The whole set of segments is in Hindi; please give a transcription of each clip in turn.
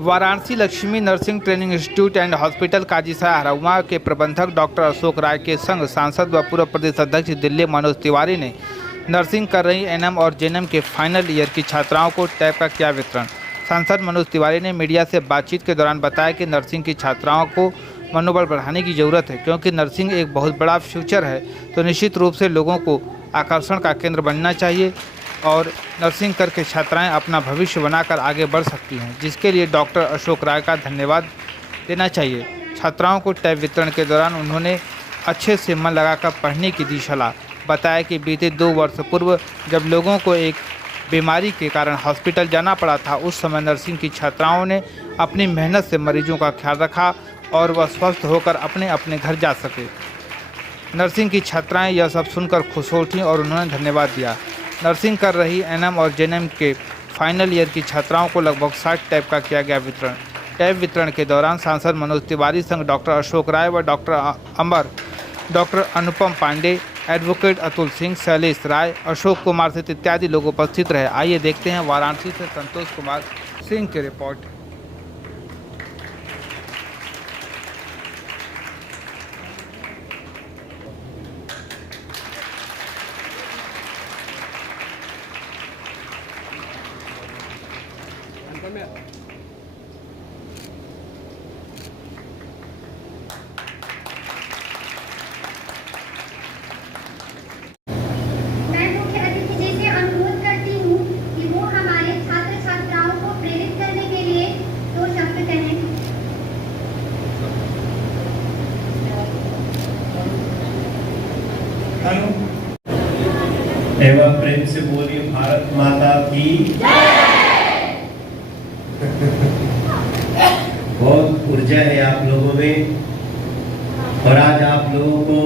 Varanasi Lakshmi nursing training institute and hospital काजीसा हरौमा के प्रबंधक डॉक्टर अशोक राय के संग सांसद व पूर्व प्रदेश अध्यक्ष दिल्ली मनोज तिवारी ने नर्सिंग कर रही एनएम और जेएनएम के फाइनल ईयर की छात्राओं को टैब का किया वितरण। सांसद मनोज तिवारी ने मीडिया से बातचीत के दौरान बताया कि नर्सिंग की छात्राओं को मनोबल बढ़ाने की ज़रूरत है, क्योंकि नर्सिंग एक बहुत बड़ा फ्यूचर है, तो निश्चित रूप से लोगों को आकर्षण का केंद्र बनना चाहिए और नर्सिंग करके छात्राएं अपना भविष्य बनाकर आगे बढ़ सकती हैं, जिसके लिए डॉक्टर अशोक राय का धन्यवाद देना चाहिए। छात्राओं को टैब वितरण के दौरान उन्होंने अच्छे से मन लगाकर पढ़ने की दी सलाह। बताया कि बीते 2 वर्ष पूर्व जब लोगों को एक बीमारी के कारण हॉस्पिटल जाना पड़ा था, उस समय नर्सिंग की छात्राओं ने अपनी मेहनत से मरीजों का ख्याल रखा और वह स्वस्थ होकर अपने अपने घर जा सके। नर्सिंग की छात्राएं यह सब सुनकर खुश हो उठीं और उन्होंने धन्यवाद दिया। नर्सिंग कर रही एनएम और जेएनएम के फाइनल ईयर की छात्राओं को लगभग 60 टैब का किया गया वितरण। टैब वितरण के दौरान सांसद मनोज तिवारी संग डॉक्टर अशोक राय व डॉक्टर अमर, डॉक्टर अनुपम पांडे, एडवोकेट अतुल सिंह, शैलेश राय, अशोक कुमार सहित इत्यादि लोग उपस्थित रहे। आइए देखते हैं वाराणसी से संतोष कुमार सिंह की रिपोर्ट। मैं मुख्य अतिथि जी से अनुरोध करती हूँ कि वो हमारे छात्र छात्राओं को प्रेरित करने के लिए 2 शब्द कहें। एवं प्रेम से बोलिए भारत माता की जय। बहुत ऊर्जा है आप लोगों में और आज आप लोगों को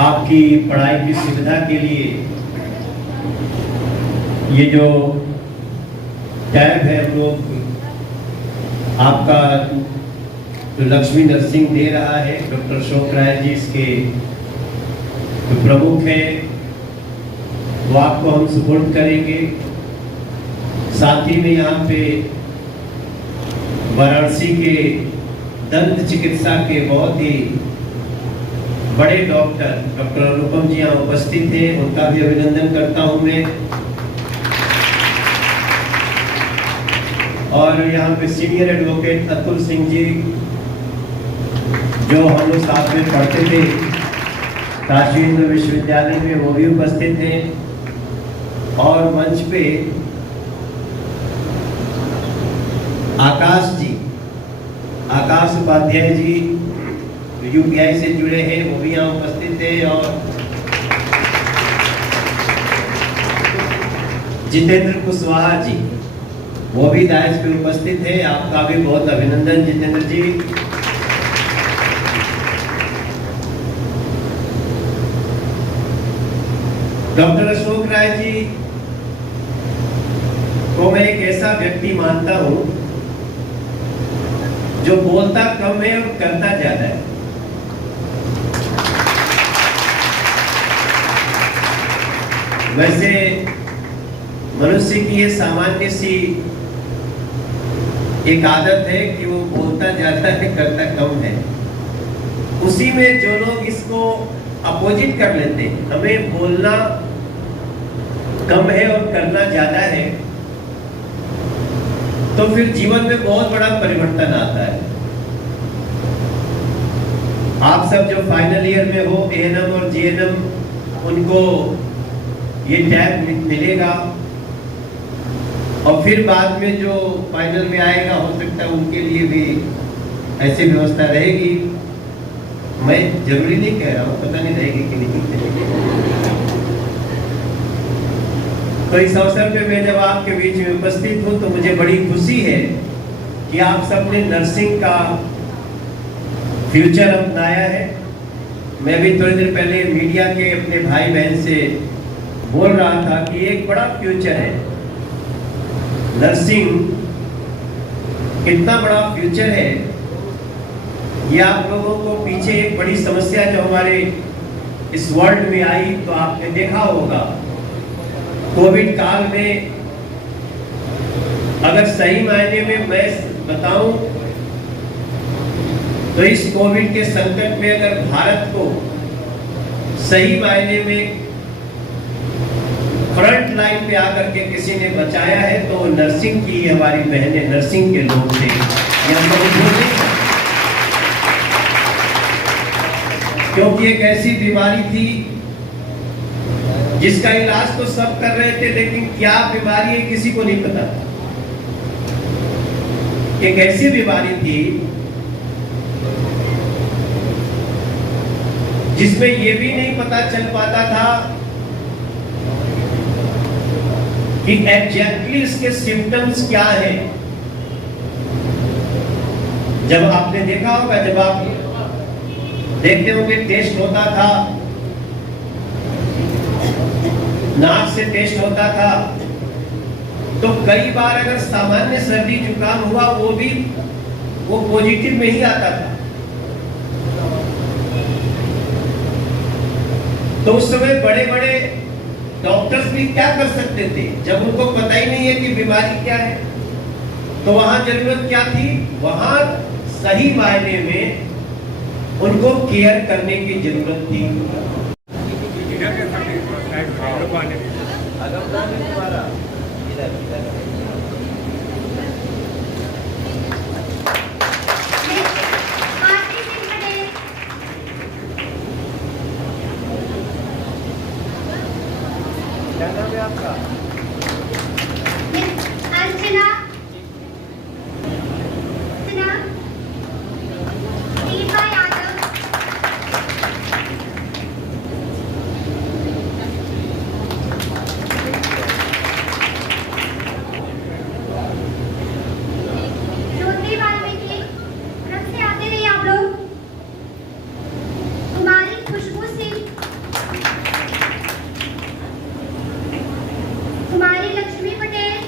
आपकी पढ़ाई की सुविधा के लिए ये जो टैब है हम लोग आपका जो लक्ष्मी नर्सिंग दे रहा है, डॉक्टर अशोक राय जी इसके जो प्रमुख है, वो आपको हम सपोर्ट करेंगे। साथ ही में यहाँ पे वाराणसी के दंत चिकित्सा के बहुत ही बड़े डॉक्टर अनुपम जी यहाँ उपस्थित हैं, उनका भी अभिनंदन करता हूँ मैं। और यहाँ पे सीनियर एडवोकेट अतुल सिंह जी, जो हम लोग साथ में पढ़ते थे राजविंद्र विश्वविद्यालय में, वो भी उपस्थित हैं। और मंच पे आकाश उपाध्याय जी यूपीआई से जुड़े हैं, वो भी यहाँ उपस्थित है। और जितेंद्र कुशवाहा जी, वो भी दायज पे उपस्थित है। आपका भी बहुत अभिनंदन जितेंद्र जी। डॉक्टर अशोक राय जी को मैं एक ऐसा व्यक्ति मानता हूं जो बोलता कम है और करता ज्यादा है। वैसे मनुष्य की ये सामान्य सी एक आदत है कि वो बोलता ज्यादा है, करता कम है। उसी में जो लोग इसको अपोजिट कर लेते हैं, हमें बोलना कम है और करना ज्यादा है, तो फिर जीवन में बहुत बड़ा परिवर्तन आता है। आप सब जो फाइनल ईयर में हो, एएनएम और जेएनएम, उनको ये टैब मिलेगा और फिर बाद में जो फाइनल में आएगा, हो सकता है उनके लिए भी ऐसी व्यवस्था रहेगी। मैं जरूरी नहीं कह रहा हूँ, पता नहीं रहेगी कि नहीं। तो इस अवसर पे मैं जब आपके बीच में उपस्थित हूँ तो मुझे बड़ी खुशी है कि आप सबने नर्सिंग का फ्यूचर अपनाया है। मैं भी थोड़ी देर पहले मीडिया के अपने भाई बहन से बोल रहा था कि एक बड़ा फ्यूचर है नर्सिंग, कितना बड़ा फ्यूचर है ये आप लोगों को। पीछे एक बड़ी समस्या जो हमारे इस वर्ल्ड में आई, तो आपने देखा होगा कोविड काल में अगर सही मायने में मैं बताऊं तो इस कोविड के संकट में अगर भारत को सही मायने में फ्रंट लाइन पे आकर के किसी ने बचाया है तो नर्सिंग की हमारी बहनें, नर्सिंग के लोग थे। क्योंकि एक ऐसी बीमारी थी जिसका इलाज तो सब कर रहे थे, लेकिन क्या बीमारी है किसी को नहीं पता। एक ऐसी बीमारी थी जिसमें यह भी नहीं पता चल पाता था कि एग्जैक्टली इसके सिम्टम्स क्या हैं। जब आपने देखा होगा, जब आप देखते होंगे टेस्ट होता था, नाक से टेस्ट होता था, तो कई बार अगर सामान्य सर्दी जुकाम हुआ वो पॉजिटिव में ही आता था। तो उस समय बड़े बड़े डॉक्टर्स भी क्या कर सकते थे जब उनको पता ही नहीं है कि बीमारी क्या है। तो वहां जरूरत क्या थी, वहां सही मायने में उनको केयर करने की जरूरत थी। आरती सिंह पटेल, क्या नाम है आपका? अर्चना, दीपा यादव, ज्योति वाल्मीकि, रथ से आते रहिए आप लोग। कुमारी खुशबू सिंह, कुमारी लक्ष्मी पटेल,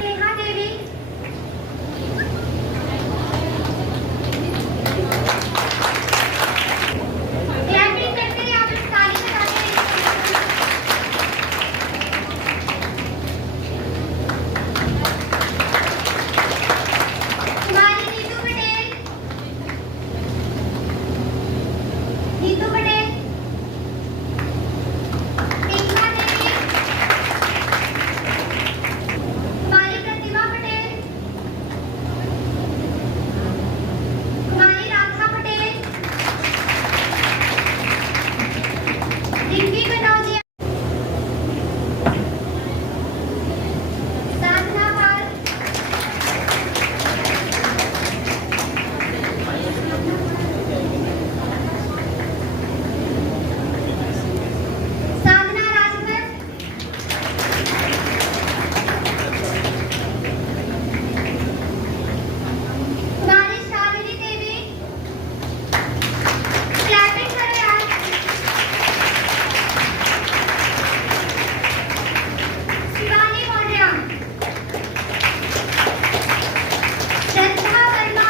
नेहा देवी, तैयारी करते रहिए आप लोग, ताली बजाते रहिए। कुमारी नीतू पटेल, नीतू पटेल, नेहा देवी, कुमारी प्रतिभा पटेल, कुमारी राधा पटेल, रिंकी कनौजिया, साधना पाल, साधना राजभर, कुमारी शालिनी देवी, क्लैपिंग करो यार। शिवानी मौर्य, श्रद्धा वर्मा,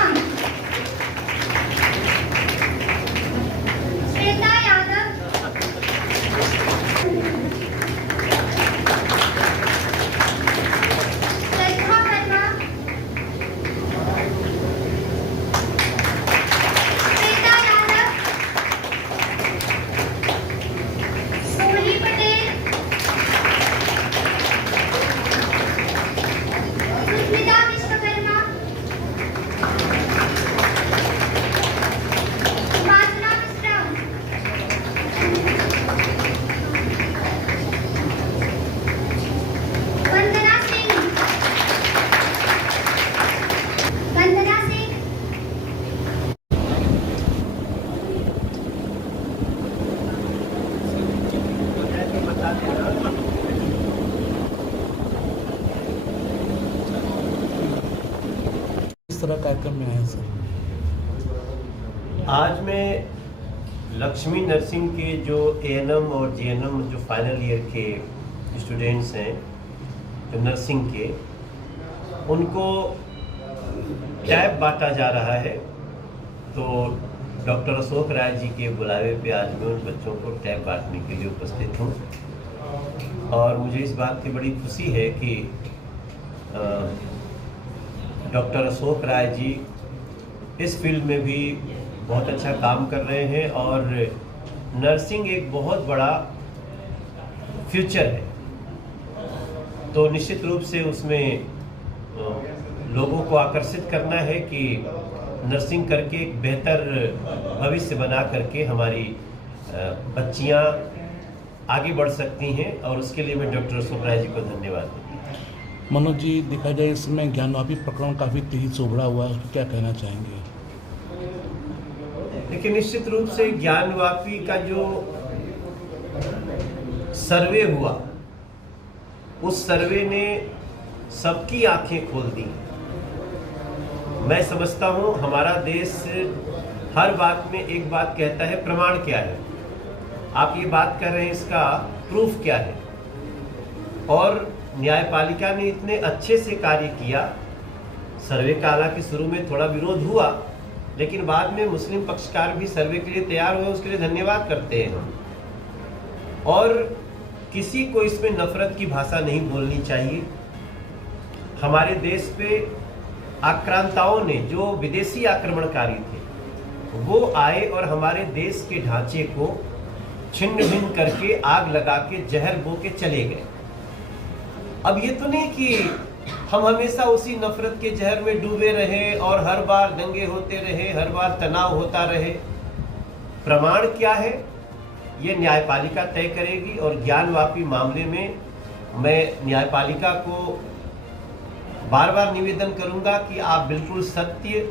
श्वेता यादव, श्रद्धा वर्मा, श्वेता यादव, सोनी पटेल, सुष्मिता विश्वकर्मा, उपासना मिश्रा, वंदना सिंह, वंदना सिंह, इस तरह कार्यक्रम में आए सर। आज मैं लक्ष्मी नर्सिंग के जो एएनएम और जीएनएम जो फाइनल ईयर के स्टूडेंट्स हैं जो नर्सिंग के, उनको टैब बांटा जा रहा है। तो डॉक्टर अशोक राय जी के बुलावे पे आज मैं उन बच्चों को टैब बांटने के लिए उपस्थित हूँ। और मुझे इस बात की बड़ी खुशी है कि डॉक्टर अशोक राय जी इस फील्ड में भी बहुत अच्छा काम कर रहे हैं और नर्सिंग एक बहुत बड़ा फ्यूचर है, तो निश्चित रूप से उसमें लोगों को आकर्षित करना है कि नर्सिंग करके एक बेहतर भविष्य बना करके हमारी बच्चियां आगे बढ़ सकती हैं, और उसके लिए मैं डॉक्टर अशोक राय जी को धन्यवाद दूँ। मनोज जी, देखा जाए इसमें ज्ञानवापी प्रकरण काफ़ी तेजी से उभरा हुआ है, उसको क्या कहना चाहेंगे? देखिए, निश्चित रूप से ज्ञानवापी का जो सर्वे हुआ, उस सर्वे ने सबकी आंखें खोल दी। मैं समझता हूं हमारा देश हर बात में एक बात कहता है, प्रमाण क्या है, आप ये बात कर रहे हैं, इसका प्रूफ क्या है। और न्यायपालिका ने इतने अच्छे से कार्य किया। सर्वे का हालांकि शुरू में थोड़ा विरोध हुआ, लेकिन बाद में मुस्लिम पक्षकार भी सर्वे के लिए तैयार हुए, उसके लिए धन्यवाद करते हैं हम। और किसी को इसमें नफरत की भाषा नहीं बोलनी चाहिए। हमारे देश पे आक्रांताओं ने, जो विदेशी आक्रमणकारी थे, वो आए और हमारे देश के ढांचे को छिन्न भिन्न करके आग लगा के जहर बो के चले गए। अब ये तो नहीं कि हम हमेशा उसी नफरत के जहर में डूबे रहे और हर बार दंगे होते रहे, हर बार तनाव होता रहे। प्रमाण क्या है ये न्यायपालिका तय करेगी, और ज्ञानवापी मामले में मैं न्यायपालिका को बार बार निवेदन करूंगा कि आप बिल्कुल सत्य,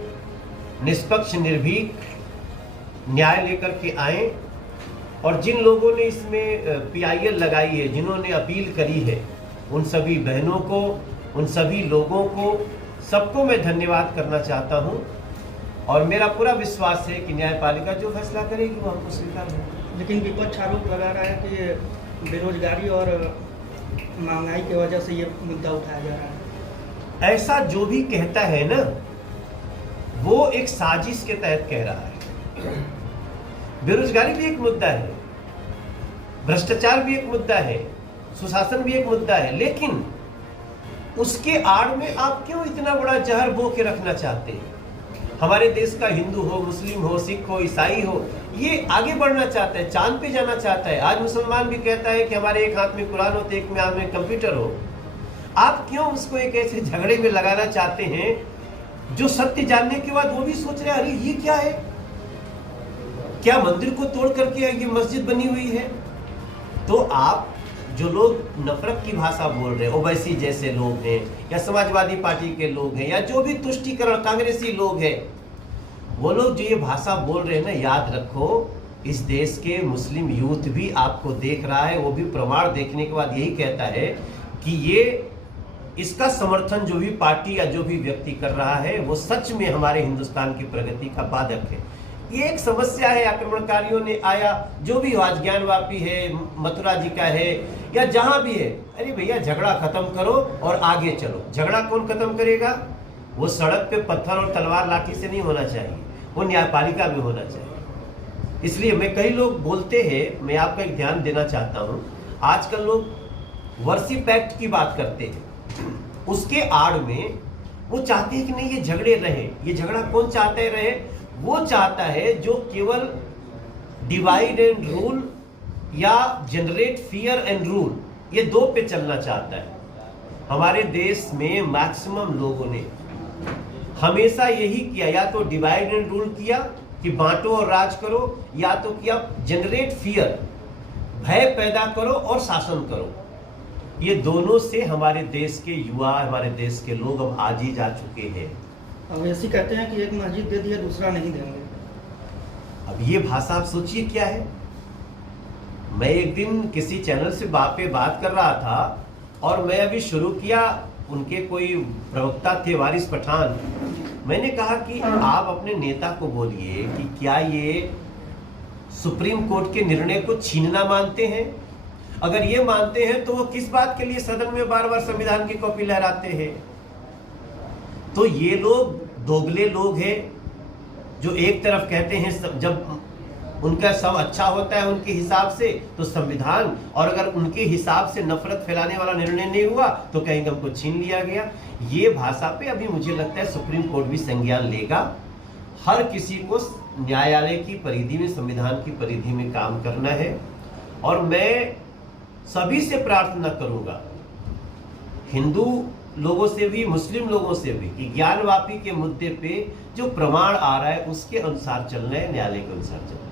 निष्पक्ष, निर्भीक न्याय लेकर के आएं, और जिन लोगों ने इसमें PIL लगाई है, जिन्होंने अपील करी है, उन सभी बहनों को, उन सभी लोगों को, सबको मैं धन्यवाद करना चाहता हूं। और मेरा पूरा विश्वास है कि न्यायपालिका जो फैसला करेगी वो हमको स्वीकार होगा। लेकिन विपक्ष आरोप लगा रहा है कि बेरोजगारी और महंगाई की वजह से ये मुद्दा उठाया जा रहा है। ऐसा जो भी कहता है ना, वो एक साजिश के तहत कह रहा है। बेरोजगारी भी एक मुद्दा है, भ्रष्टाचार भी एक मुद्दा है, सुशासन भी एक मुद्दा है, लेकिन उसके आड़ में आप क्यों इतना बड़ा जहर बो के रखना चाहते हैं? हमारे देश का हिंदू हो, मुस्लिम हो, सिख हो, ईसाई हो, ये आगे बढ़ना चाहता है, चांद पे जाना चाहता है। आज मुसलमान भी कहता है कि हमारे एक हाथ में कुरान हो तो एक में हाथ में कंप्यूटर हो। आप क्यों उसको एक ऐसे झगड़े में लगाना चाहते हैं जो सत्य जानने के बाद वो भी सोच रहे हैं अरे ये क्या है, क्या मंदिर को तोड़ करके ये मस्जिद बनी हुई है? तो आप जो लोग नफरत की भाषा बोल रहे हैं, ओवैसी जैसे लोग हैं, या समाजवादी पार्टी के लोग हैं, या जो भी तुष्टीकरण कांग्रेसी लोग हैं, वो लोग जो ये भाषा बोल रहे हैं ना, याद रखो इस देश के मुस्लिम यूथ भी आपको देख रहा है। वो भी प्रमाण देखने के बाद यही कहता है कि ये इसका समर्थन जो भी पार्टी या जो भी व्यक्ति कर रहा है वो सच में हमारे हिंदुस्तान की प्रगति का बाधक है। ये एक समस्या है, आक्रमणकारियों ने आया, जो भी आज ज्ञानवापी है, मथुरा जी का है, या जहां भी है, अरे भैया झगड़ा खत्म करो और आगे चलो। झगड़ा कौन खत्म करेगा? वो सड़क पे पत्थर और तलवार लाठी से नहीं होना चाहिए, वो न्यायपालिका में होना चाहिए। इसलिए मैं, कई लोग बोलते हैं, मैं आपका एक ध्यान देना चाहता हूं, आजकल लोग वर्शिप एक्ट की बात करते हैं, उसके आड़ में वो चाहते हैं कि नहीं ये झगड़े रहे। ये झगड़ा कौन चाहता है रहे? वो चाहता है जो केवल डिवाइड एंड रूल या जनरेट फियर एंड रूल, ये दो पे चलना चाहता है। हमारे देश में मैक्सिमम लोगों ने हमेशा यही किया, या तो डिवाइड एंड रूल किया कि बांटो और राज करो, या तो किया जनरेट फियर, भय पैदा करो और शासन करो। ये दोनों से हमारे देश के युवा, हमारे देश के लोग अब आज ही जा चुके हैं। अब ऐसी कहते हैं कि एक मस्जिद दे दिया दूसरा नहीं देंगे। अब ये भाषा आप सोचिए क्या है। मैं एक दिन किसी चैनल से बात कर रहा था, और मैं अभी शुरू किया, उनके कोई प्रवक्ता थे वारिस पठान, मैंने कहा कि आप अपने नेता को बोलिए कि क्या ये सुप्रीम कोर्ट के निर्णय को छीनना मानते हैं? अगर ये मानते हैं तो वो किस बात के लिए सदन में बार बार संविधान की कॉपी लहराते हैं? तो ये लोग दोगले लोग हैं जो एक तरफ कहते हैं, जब उनका सब अच्छा होता है उनके हिसाब से, तो संविधान, और अगर उनके हिसाब से नफरत फैलाने वाला निर्णय नहीं हुआ तो कहेंगे हमको छीन लिया गया। ये भाषा पे अभी मुझे लगता है सुप्रीम कोर्ट भी संज्ञान लेगा। हर किसी को न्यायालय की परिधि में, संविधान की परिधि में काम करना है। और मैं सभी से प्रार्थना करूंगा, हिंदू लोगों से भी, मुस्लिम लोगों से भी, कि ज्ञानवापी के मुद्दे पे जो प्रमाण आ रहा है उसके अनुसार चलना है, न्यायालय के अनुसार चलना है।